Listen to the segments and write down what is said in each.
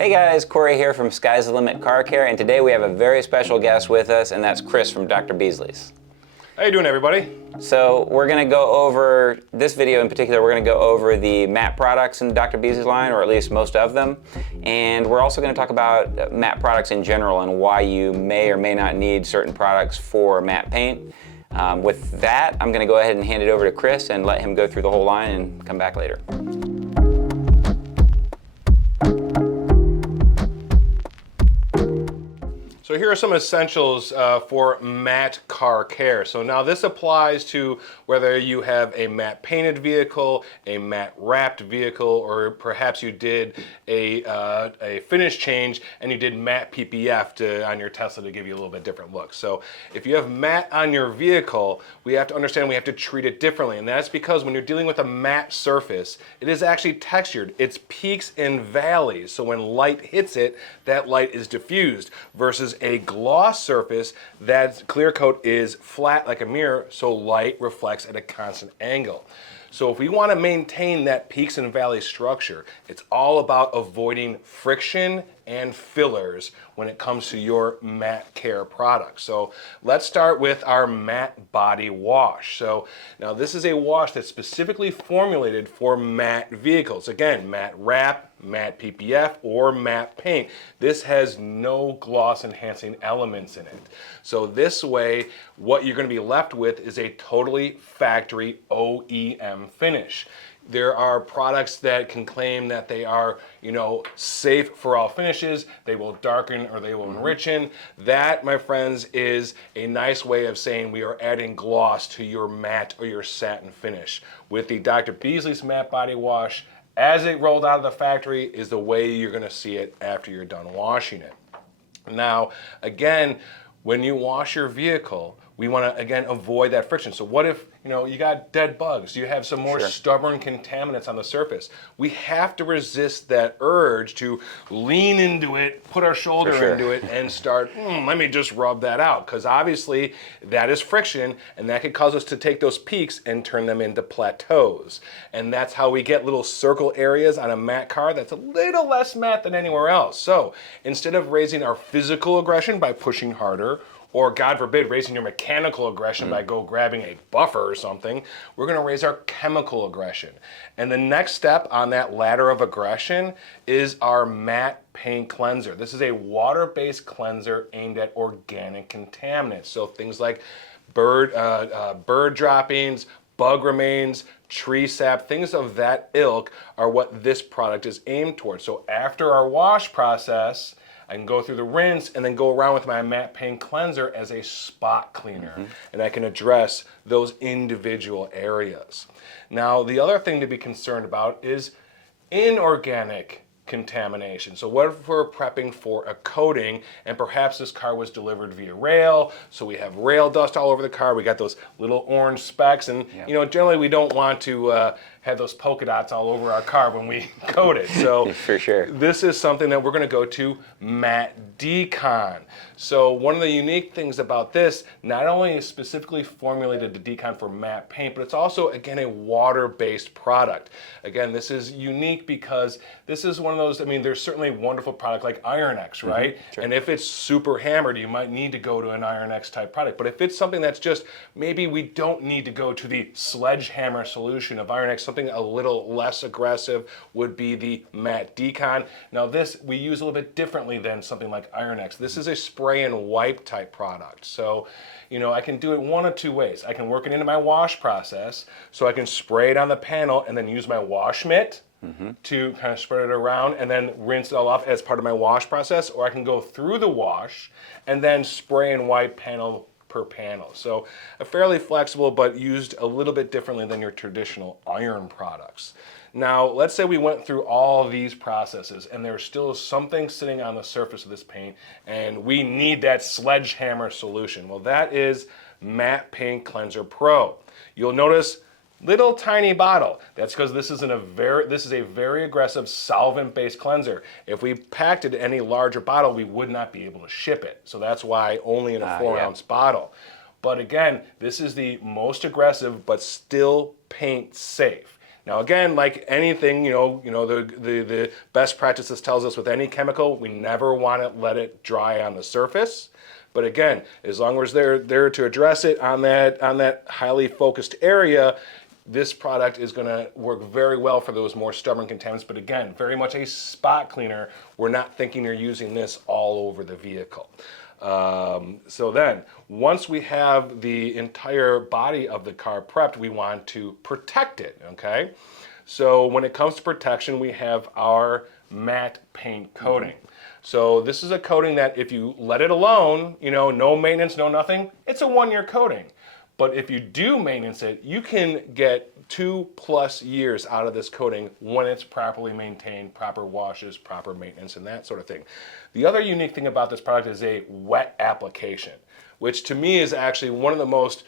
Hey guys, Corey here from Sky's the Limit Car Care, and today we have a very special guest with us, and that's Chris from Dr. Beasleys. How you doing, everybody? So we're going to go over, this video in particular, we're going to go over the matte products in the Dr. Beasleys line, or at least most of them. And we're also going to talk about matte products in general and why you may or may not need certain products for matte paint. With that, I'm going to go ahead and hand it over to Chris and let him go through the whole line and come back later. So here are some essentials for matte car care. So now this applies to whether you have a matte painted vehicle, a matte wrapped vehicle, or perhaps you did a finish change and you did matte PPF on your Tesla to give you a little bit different look. So if you have matte on your vehicle, we have to understand we have to treat it differently. And that's because when you're dealing with a matte surface, it is actually textured. It's peaks and valleys. So when light hits it, that light is diffused versus a gloss surface, that clear coat is flat like a mirror, so light reflects at a constant angle. So if we want to maintain that peaks and valleys structure, it's all about avoiding friction and fillers when it comes to your matte care products. So let's start with our matte body wash. So now this is a wash that's specifically formulated for matte vehicles. Again, matte wrap, matte PPF, or matte paint. This has no gloss enhancing elements in it. So this way, what you're going to be left with is a totally factory OEM finish. There are products that can claim that they are, safe for all finishes. They will darken or they will enrichen. That, my friends, is a nice way of saying we are adding gloss to your matte or your satin finish. With the Dr. Beasleys matte body wash, as it rolled out of the factory, is the way you're going to see it after you're done washing it. Now, again, when you wash your vehicle, we want to, again, avoid that friction. So what if, you got dead bugs, you have some more stubborn contaminants on the surface? We have to resist that urge to lean into it, put our shoulder into it, and start, let me just rub that out. Because obviously that is friction, and that could cause us to take those peaks and turn them into plateaus. And that's how we get little circle areas on a matte car that's a little less matte than anywhere else. So instead of raising our physical aggression by pushing harder, or God forbid, raising your mechanical aggression by grabbing a buffer or something, we're gonna raise our chemical aggression. And the next step on that ladder of aggression is our matte paint cleanser. This is a water-based cleanser aimed at organic contaminants. So things like bird droppings, bug remains, tree sap, things of that ilk are what this product is aimed towards. So after our wash process, I can go through the rinse and then go around with my matte paint cleanser as a spot cleaner, and I can address those individual areas. Now, the other thing to be concerned about is inorganic contamination. So what if we're prepping for a coating and perhaps this car was delivered via rail, so we have rail dust all over the car, we got those little orange specks, and generally we don't want to have those polka dots all over our car when we coat it. So for sure, this is something that we're going to go to matte decon. So one of the unique things about this, not only is specifically formulated to decon for matte paint, but it's also, again, a water-based product. Again, this is unique because this is one of those, there's certainly wonderful product like Iron X, right? Sure. And if it's super hammered, you might need to go to an Iron X type product. But if it's something that's just, maybe we don't need to go to the sledgehammer solution of Iron X, something a little less aggressive would be the matte decon. Now this we use a little bit differently than something like Iron X. This is a spray and wipe type product. So, I can do it one of two ways. I can work it into my wash process, so I can spray it on the panel and then use my wash mitt to kind of spread it around and then rinse it all off as part of my wash process, or I can go through the wash and then spray and wipe panel per panel. So a fairly flexible, but used a little bit differently than your traditional iron products. Now, let's say we went through all these processes and there's still something sitting on the surface of this paint and we need that sledgehammer solution. Well, that is Matte Paint Cleanser Pro. You'll notice little tiny bottle. That's because this is a very aggressive solvent-based cleanser. If we packed it in any larger bottle, we would not be able to ship it. So that's why only in a 4-ounce bottle. But again, this is the most aggressive but still paint safe. Now again, like anything, the best practices tells us with any chemical, we never want to let it dry on the surface. But again, as long as they're there to address it on that highly focused area, this product is going to work very well for those more stubborn contaminants. But again, very much a spot cleaner. We're not thinking you're using this all over the vehicle. So then, once we have the entire body of the car prepped, we want to protect it, okay? So when it comes to protection, we have our matte paint coating. So this is a coating that if you let it alone, no maintenance, no nothing, it's a 1-year coating. But if you do maintenance it, you can get 2+ years out of this coating when it's properly maintained, proper washes, proper maintenance, and that sort of thing. The other unique thing about this product is a wet application, which to me is actually one of the most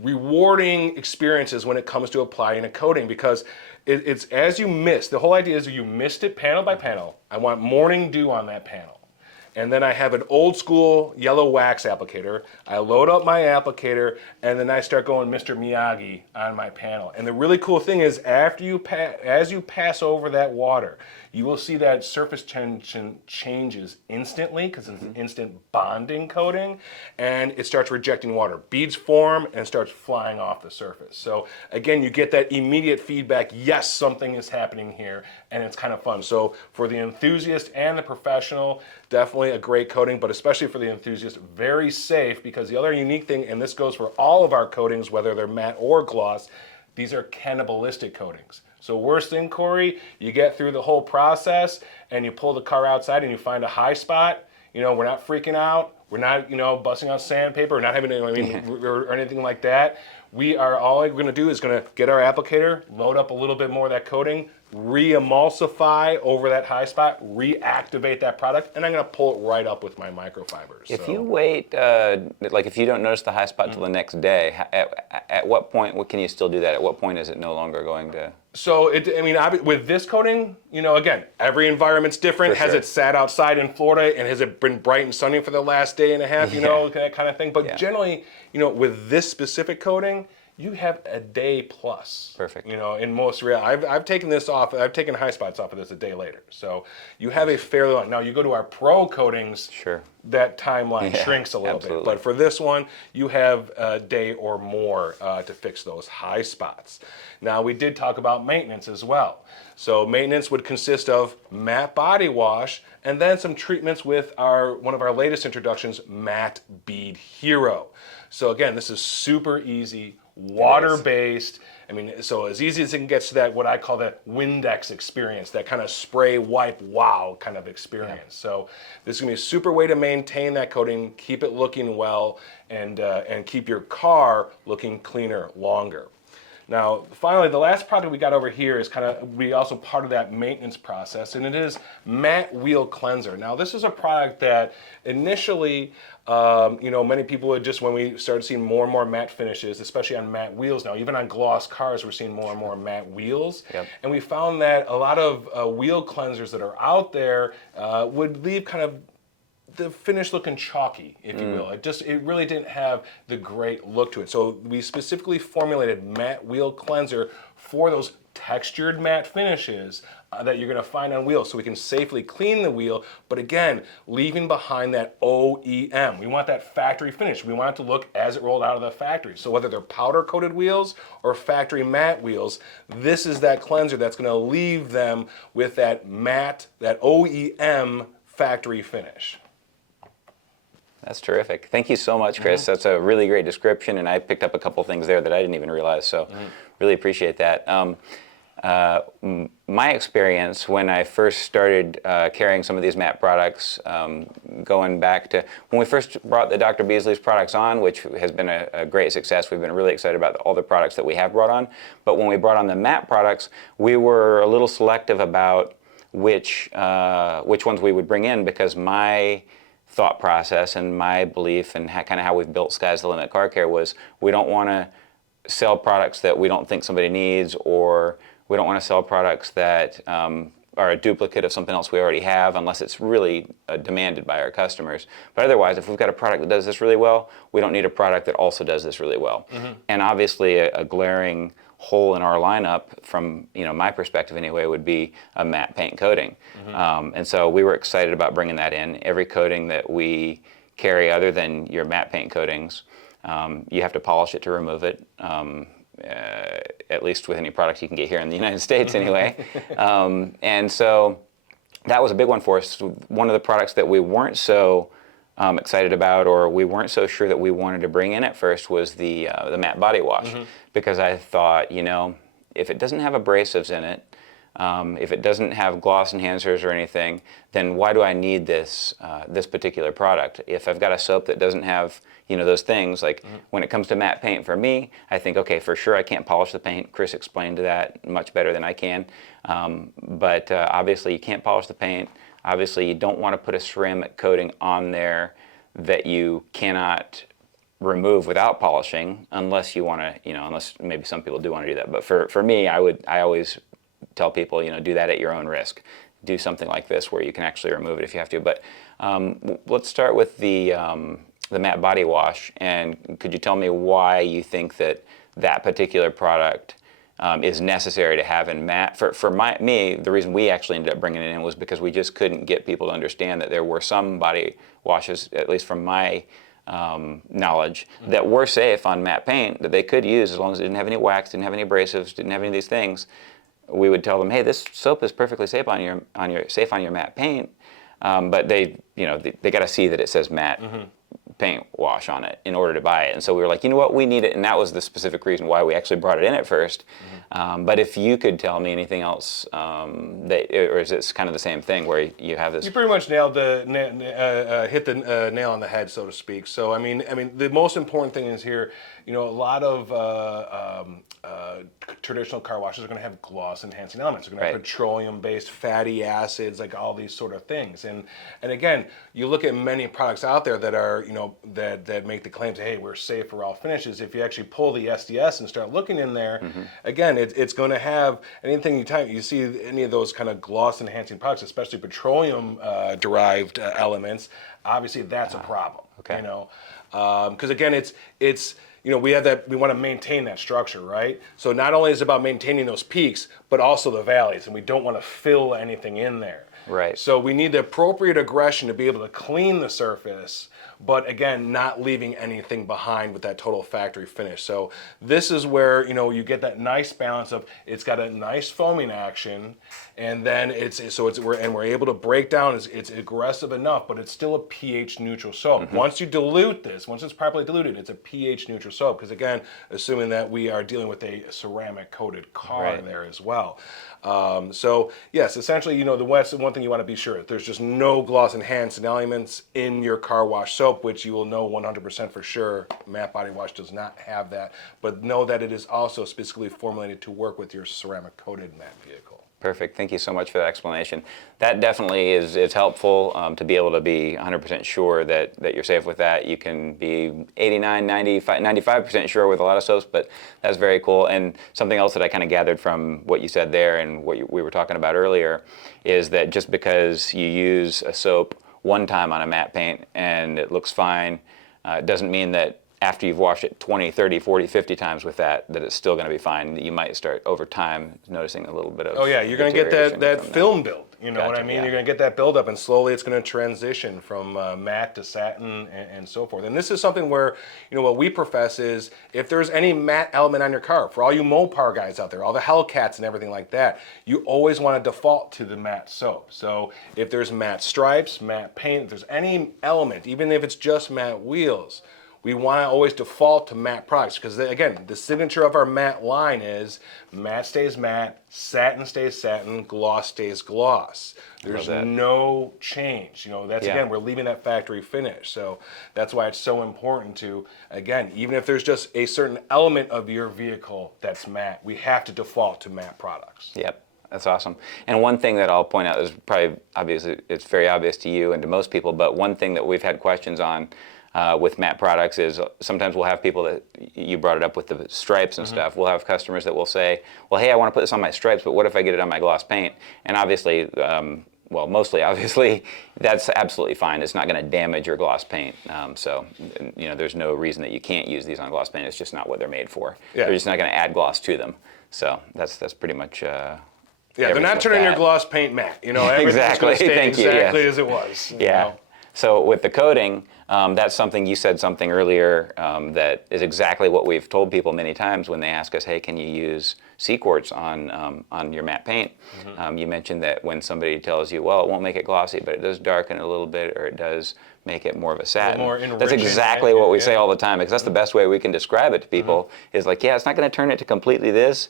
rewarding experiences when it comes to applying a coating, because it's as you mist. The whole idea is you mist it panel by panel. I want morning dew on that panel. And then I have an old school yellow wax applicator. I load up my applicator, and then I start going Mr. Miyagi on my panel. And the really cool thing is, as you pass over that water, you will see that surface tension changes instantly, because it's an instant bonding coating, and it starts rejecting water. Beads form and starts flying off the surface. So again, you get that immediate feedback, yes, something is happening here, and it's kind of fun. So for the enthusiast and the professional, definitely a great coating, but especially for the enthusiast, very safe, because the other unique thing, and this goes for all of our coatings, whether they're matte or gloss, these are cannibalistic coatings. So worst thing, Corey, you get through the whole process and you pull the car outside and you find a high spot. We're not freaking out. We're not, busting out sandpaper. We're not having or anything like that. All we're going to do is going to get our applicator, load up a little bit more of that coating, re-emulsify over that high spot, reactivate that product, and I'm going to pull it right up with my microfibers. If you wait, if you don't notice the high spot till the next day, at what point can you still do that? At what point is it no longer going to? So, with this coating, again, every environment's different. Has it sat outside in Florida, and has it been bright and sunny for the last day and a half, that kind of thing. But generally, with this specific coating, you have a day plus. Perfect. In most I've taken this off. I've taken high spots off of this a day later. So you have a fairly long. Now you go to our pro coatings. Sure. That timeline shrinks a little bit. But for this one, you have a day or more to fix those high spots. Now we did talk about maintenance as well. So maintenance would consist of matte body wash and then some treatments with one of our latest introductions, Matte Bead Hero. So again, this is super easy, water-based. So as easy as it can get to that, what I call the Windex experience, that kind of spray, wipe, wow kind of experience. Yeah. So this is going to be a super way to maintain that coating, keep it looking well, and keep your car looking cleaner longer. Now, finally, the last product we got over here is also part of that maintenance process, and it is Matte Wheel Cleanser. Now, this is a product that initially, many people would when we started seeing more and more matte finishes, especially on matte wheels now, even on gloss cars, we're seeing more and more matte wheels. Yep. And we found that a lot of wheel cleansers that are out there would leave kind of the finish looking chalky, if you will. It really didn't have the great look to it. So we specifically formulated Matte Wheel Cleanser for those textured matte finishes that you're going to find on wheels, so we can safely clean the wheel, but again, leaving behind that OEM. We want that factory finish. We want it to look as it rolled out of the factory. So whether they're powder coated wheels or factory matte wheels, this is that cleanser that's going to leave them with that matte, that OEM factory finish. That's terrific. Thank you so much, Chris. That's a really great description, and I picked up a couple things there that I didn't even realize, so really appreciate that. My experience when I first started carrying some of these matte products, going back to when we first brought the Dr. Beasleys products on, which has been a great success. We've been really excited about all the products that we have brought on. But when we brought on the matte products, we were a little selective about which ones we would bring in, because my thought process and my belief and kind of how we've built Sky's the Limit Car Care was, we don't want to sell products that we don't think somebody needs, or we don't want to sell products that are a duplicate of something else we already have, unless it's really demanded by our customers. But otherwise, if we've got a product that does this really well, we don't need a product that also does this really well. And obviously a glaring hole in our lineup, from my perspective anyway, would be a matte paint coating. And so we were excited about bringing that in. Every coating that we carry other than your matte paint coatings, you have to polish it to remove it, at least with any product you can get here in the United States anyway. And so that was a big one for us. One of the products that we weren't so excited about, or we weren't so sure that we wanted to bring in at first, was the matte body wash, because I thought, if it doesn't have abrasives in it, if it doesn't have gloss enhancers or anything, then why do I need this particular product? If I've got a soap that doesn't have those things, like when it comes to matte paint, for me, I think, okay, for sure I can't polish the paint. Chris explained that much better than I can. But obviously you can't polish the paint. Obviously you don't want to put a ceramic coating on there that you cannot remove without polishing, unless you want to, unless maybe some people do want to do that. But for me, I always tell people, do that at your own risk. Do something like this where you can actually remove it if you have to. But let's start with the matte body wash. And could you tell me why you think that particular product is necessary to have in matte? For me, the reason we actually ended up bringing it in was because we just couldn't get people to understand that there were some body washes, at least from my knowledge, that were safe on matte paint, that they could use as long as it didn't have any wax, didn't have any abrasives, didn't have any of these things. We would tell them, hey, this soap is perfectly safe on your matte paint, but they got to see that it says matte paint wash on it in order to buy it. And so we were like, you know what, we need it, and that was the specific reason why we actually brought it in at first. But if you could tell me anything else, or is it kind of the same thing where you have this? You pretty much nailed hit the nail on the head, so to speak. So I mean, the most important thing is here. A lot of traditional car washes are going to have gloss-enhancing elements. They're going to have petroleum-based fatty acids, like all these sort of things. And again, you look at many products out there that are, that make the claims, hey, we're safe for all finishes. If you actually pull the SDS and start looking in there, again, it's going to have anything you see any of those kind of gloss-enhancing products, especially petroleum-derived elements. Obviously, that's a problem. Okay. Because again, it's we have that, we want to maintain that structure, right? So not only is it about maintaining those peaks, but also the valleys, and we don't want to fill anything in there. Right. So we need the appropriate aggression to be able to clean the surface, but again, not leaving anything behind with that total factory finish. So this is where, you get that nice balance of, it's got a nice foaming action, and then we're able to break down, it's aggressive enough, but it's still a pH neutral soap. Once you dilute this, once it's properly diluted, it's a pH neutral soap, because again, assuming that we are dealing with a ceramic coated car there as well. So yes, essentially, the one thing you want to be sure, there's just no gloss enhancing elements in your car wash soap, which you will know 100% for sure. Matte body wash does not have that, but know that it is also specifically formulated to work with your ceramic coated matte vehicle. Perfect. Thank you so much for that explanation. That definitely is helpful to be able to be 100% sure that you're safe with that. You can be 89, 95% sure with a lot of soaps, but that's very cool. And something else that I kind of gathered from what you said there and what we were talking about earlier is that just because you use a soap one time on a matte paint and it looks fine, doesn't mean that after you've washed it 20, 30, 40, 50 times with that it's still going to be fine. You might start over time noticing a little bit of you're going to get that film build. You know what I mean? Yeah. You're going to get that buildup, and slowly it's going to transition from matte to satin and so forth. And this is something where, what we profess is, if there's any matte element on your car, for all you Mopar guys out there, all the Hellcats and everything like that, you always want to default to the matte soap. So if there's matte stripes, matte paint, if there's any element, even if it's just matte wheels, we want to always default to matte products, because again, the signature of our matte line is matte stays matte, satin stays satin, gloss stays gloss. There's no change. Again, we're leaving that factory finish. So that's why it's so important to, again, even if there's just a certain element of your vehicle that's matte, we have to default to matte products. Yep. That's awesome. And one thing that I'll point out is probably obviously, it's very obvious to you and to most people, but one thing that we've had questions on with matte products is sometimes we'll have people that, you brought it up with the stripes and stuff, we'll have customers that will say, well, hey, I want to put this on my stripes, but what if I get it on my gloss paint? And obviously, well, mostly obviously, that's absolutely fine. It's not going to damage your gloss paint. So, there's no reason that you can't use these on gloss paint. It's just not what they're made for. Yeah. They're just not going to add gloss to them. So that's pretty much. Yeah, they're not turning your gloss paint matte. Exactly. It's gonna stay Thank you. exactly Yes. as it was. Yeah. So with the coating, that's something you said something earlier that is exactly what we've told people many times when they ask us, hey, can you use C-quartz on your matte paint? You mentioned that when somebody tells you, well, it won't make it glossy, but it does darken it a little bit, or it does make it more of a satin. More That's enriching, exactly what we say all the time, because that's the best way we can describe it to people, is like, yeah, it's not going to turn it to completely this.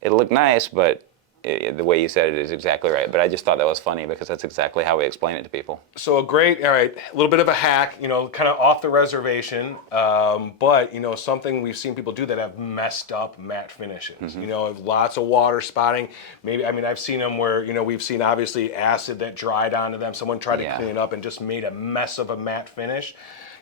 It'll look nice, but the way you said it is exactly right. But I just thought that was funny because that's exactly how we explain it to people. So a little bit of a hack, kind of off the reservation, but something we've seen people do that have messed up matte finishes. Lots of water spotting. I've seen them where we've seen obviously acid that dried onto them. Someone tried to clean it up and just made a mess of a matte finish.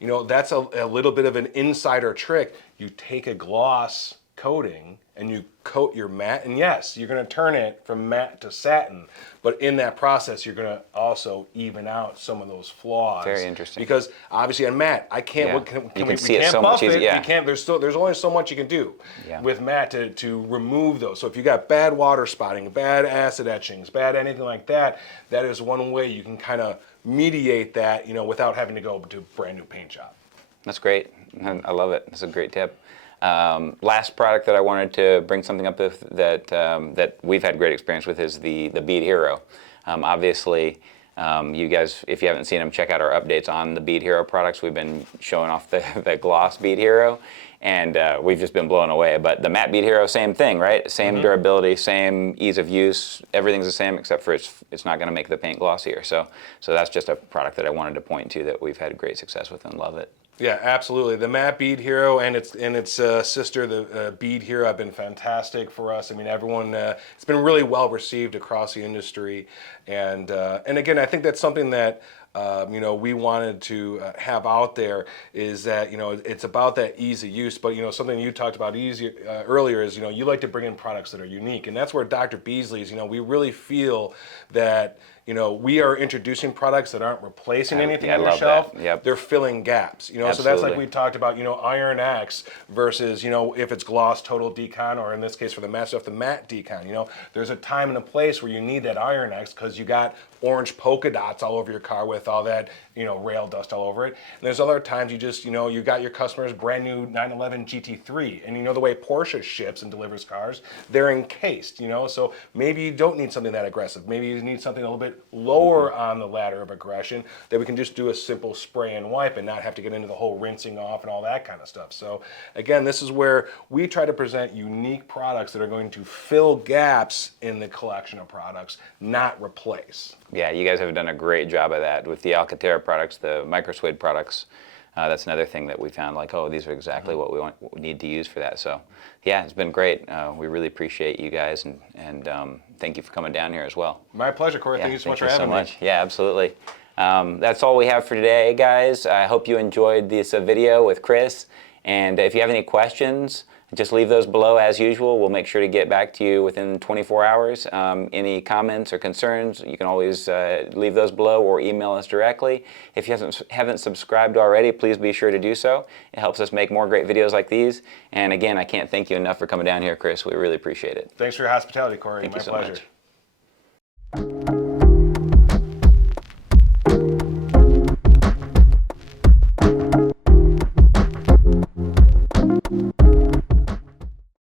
That's a little bit of an insider trick. You take a gloss coating and you coat your matte, and yes, you're going to turn it from matte to satin, but in that process you're going to also even out some of those flaws. Very interesting. Because obviously on matte, I can't. Yeah. What can, You can can we see it can't so buff much easier, it. yeah. We can't. There's only so much you can do with matte to remove those. So if you got bad water spotting, bad acid etchings, bad anything like that, that is one way you can kind of mediate that, without having to go to a brand new paint job. That's great. I love it. That's a great tip. Last product that I wanted to bring something up with that we've had great experience with is the Bead Hero. Obviously, you guys, if you haven't seen them, check out our updates on the Bead Hero products. We've been showing off the gloss Bead Hero, and we've just been blown away. But the matte Bead Hero, same thing, right? Same durability, same ease of use. Everything's the same except for it's not going to make the paint glossier. So that's just a product that I wanted to point to that we've had great success with and love it. Yeah, absolutely. The matte Bead Hero and its sister, the Bead Hero, have been fantastic for us. Everyone, it's been really well received across the industry, and again, I think that's something that we wanted to have out there, is that it's about that ease of use. But something you talked about earlier is you like to bring in products that are unique, and that's where Dr. Beasleys, we really feel that we are introducing products that aren't replacing anything on your shelf. Yep. They're filling gaps. So that's like we talked about, Iron X versus, if it's gloss total decon, or in this case for the matte stuff, the matte decon. There's a time and a place where you need that Iron X because you got orange polka dots all over your car with all that, rail dust all over it. And there's other times you just, you got your customer's brand new 911 GT3, and the way Porsche ships and delivers cars, they're encased, so maybe you don't need something that aggressive. Maybe you need something a little bit lower on the ladder of aggression that we can just do a simple spray and wipe and not have to get into the whole rinsing off and all that kind of stuff. So again, this is where we try to present unique products that are going to fill gaps in the collection of products, not replace. Yeah, you guys have done a great job of that with the Alcantara products, the microsuede products. That's another thing that we found, like, oh, these are exactly what we need to use for that. So, yeah, it's been great. We really appreciate you guys, and thank you for coming down here as well. My pleasure, Corey. Yeah, thank you so much for having me. Yeah, absolutely. That's all we have for today, guys. I hope you enjoyed this video with Chris. And if you have any questions, just leave those below as usual. We'll make sure to get back to you within 24 hours. Any comments or concerns, you can always leave those below or email us directly. If you haven't subscribed already, please be sure to do so. It helps us make more great videos like these. And again, I can't thank you enough for coming down here, Chris. We really appreciate it. Thanks for your hospitality, Corey. Thank My you so pleasure. much.